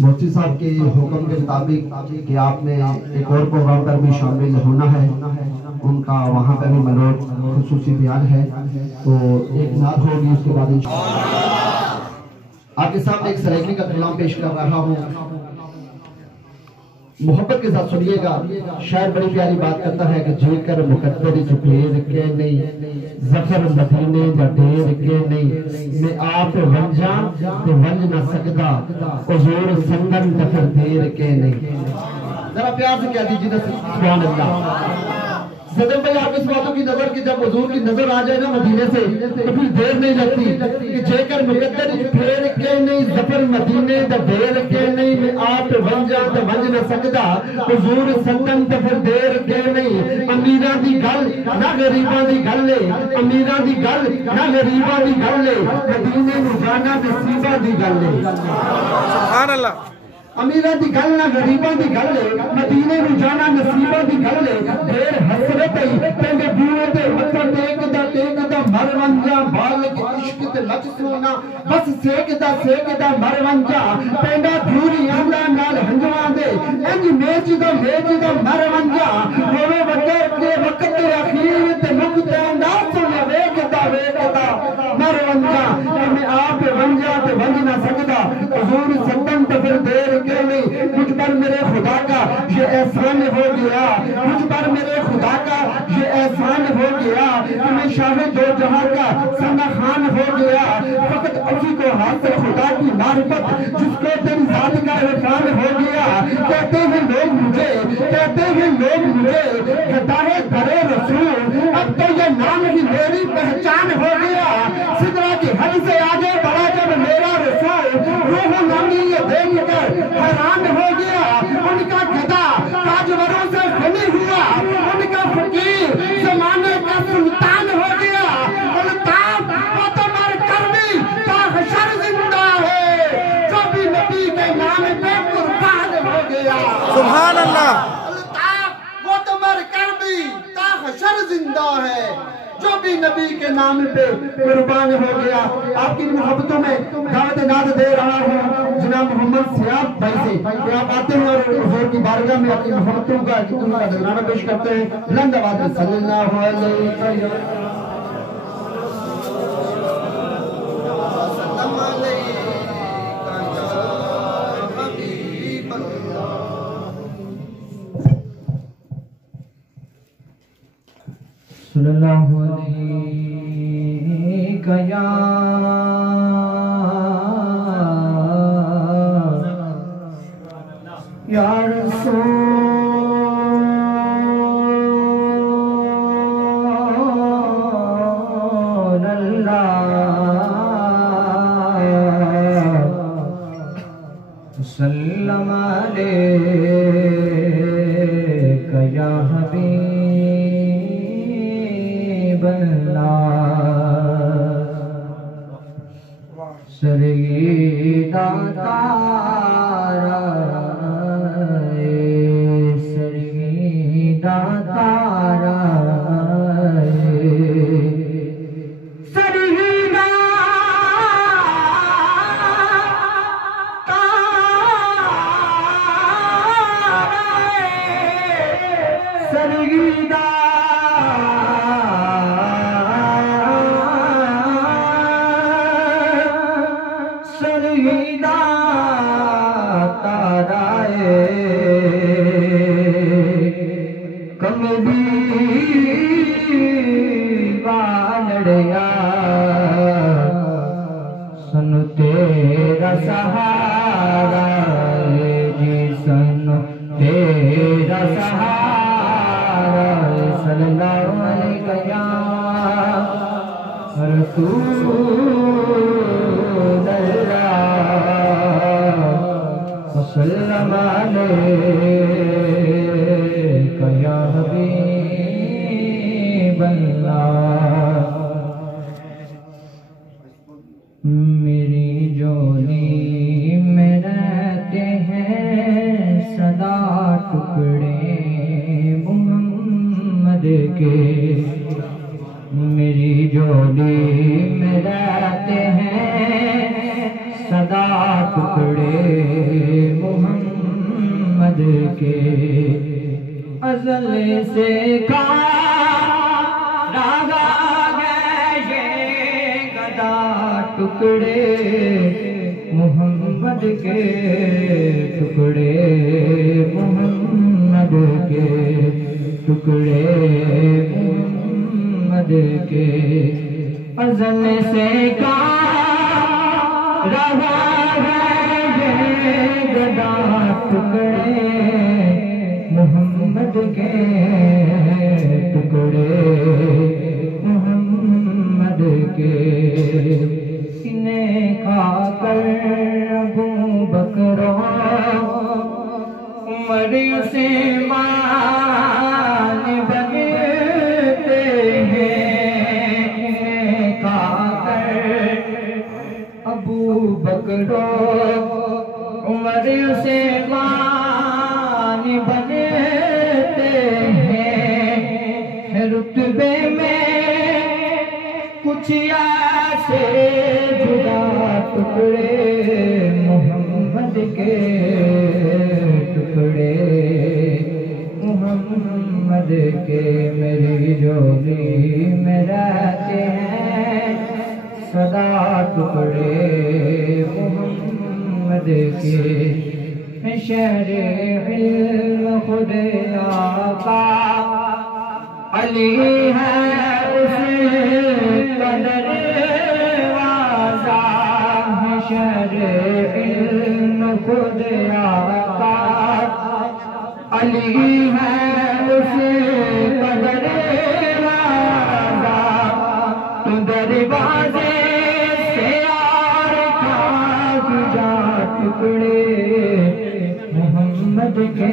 مفتی صاحب کے حکم کے مطابق کہ آپ نے ایک اور پروگرام پر بھی شامل ہونا ہے، ان کا وہاں پر بھی منوٹ خصوصی بیان ہے، تو ایک نعت ہوگی اس کے بعد انشاءاللہ آپ کے سامنے ایک سلیقے کا کلام پیش کر رہا ہوں، محبت کے ساتھ سنیے گا۔ شاعر بڑی پیاری بات کرتا ہے کہ جے کر مقدر اس پھیر کے نہیں، ظفر مدینے دا ڈیر کے نہیں، میں آپ ونجاں تے ونج نہ سکدا، حضور سنگن دفر دیر کے نہیں۔ ذرا پیار سے کہہ دیجیے سبحان اللہ۔ صدر بھائی آپ اس باتوں کی نظر کی جب حضور کی نظر آ جائے نا مدینے سے تو پھر دیر نہیں لگتی کہ جے کر مقدر پھیر کے نہیں، ظفر مدینے دا ڈیر کے نہیں، میں آپ ونجاں تے ونج نہ سکدا، حضور سنگن دفر دیر کے نہیں۔ امیراں دی گل نہ غریباں دی گل ہے، امیراں دی گل نہ غریباں دی گل ہے، مدینے نوں جانا نصیباں دی گل ہے۔ سبحان اللہ۔ امیراں دی گل نہ غریباں دی گل ہے، مدینے نوں جانا نصیباں دی گل ہے۔ دیر حسرت ہے پنڈے بوئے تے متھا ٹیکدا مر ونجا، بال کے عشق تے لچ سونا بس سیکدا مر ونجا، پینڈا دھوریاں دا نال ہنجواں دے انج میچدا مر ونجا، ہوے وقت کے وقت اخیر تے نقطہ انداز سونا ویکھدا مر ونجا، میں آپ ونجا تے ونج نہ سکدا، حضور سنگن تے پھر دیر کے نہیں۔ مجھ پر میرے خدا کا یہ احسان ہو گیا، مجھ پر میرے خدا کا یہ احسان ہو گیا، میں شاہ دو جہاں کا ثنا خان ہو گیا، فقط اسی کو حاصل خدا کی معرفت، جس کو تیری ذات کا عرفان ہو گیا۔ کہتے ہیں لوگ مجھے گداہ درے رسول، اب تو یہ نام ہی میری پہچان ہو گیا، سدرا کی حد سے آگے بڑھا جب میرا رسول، روح نامی یہ دیکھ کر حیران ہو گیا، ان کا گدا تاجوروں سے غنی ہوا، ان کا فقیر زمانے کا سلطان ہو گیا، الطاف معتمر کرمی تا حشر زندہ ہے، جو بھی نبی کے نام پہ قربان ہو گیا۔ سبحان اللہ۔ الطاف معتمر کرمی تا حشر زندہ ہے، جو بھی نبی کے نام پہ قربان ہو گیا۔ آپ کی محبتوں میں دعوت نعت دے رہا ہوں جناب محمد سیاب بھائی سے کہ آپ آتے ہیں اور حضور کی بارگاہ میں اپنی محبتوں کا نذرانہ پیش کرتے ہیں۔ بلند آواز میں صلی اللہ علیہ وسلم۔ صلی اللہ علیہ یا رسول اللہ، سلم علیکہ یا حبیب سریدہ تارا سریدہ تارا سریدہ سریدہ سن تیرا سہارا جی، سن تیرا سہارا، صلی اللہ علیہ یا رسول اللہ، وسلم علیہ یا حبیب اللہ۔ میری جولی میں رہتے ہیں سدا ٹکڑے محمد کے، میری جولی میں رہتے ہیں صدا ٹکڑے محمد کے ازل سے راگا گئے گدا ٹکڑے محمد کے ٹکڑے محمد کے ٹکڑے محمد کے ازل سے رہا ہے گدا ٹکڑے محمد کے ٹکڑے محمد کے انہیں کھا کر ابو بکر عمر عثمان بنتے ہیں انہیں کھا کر ابو بکر عمر عثمان بنتے ہیں رتبے میں کچھ ایسے جدا ٹکڑے محمد کے ٹکڑے محمد کے میری جولی میں رہتے ہیں صدا ٹکڑے محمد کے شہر علم خود آقا علی ہے اس قدر واضح شہر علم خود آقا علی ہے اس قدر واضح تو دروازے سے یار کھا جا ٹکڑے محمد کے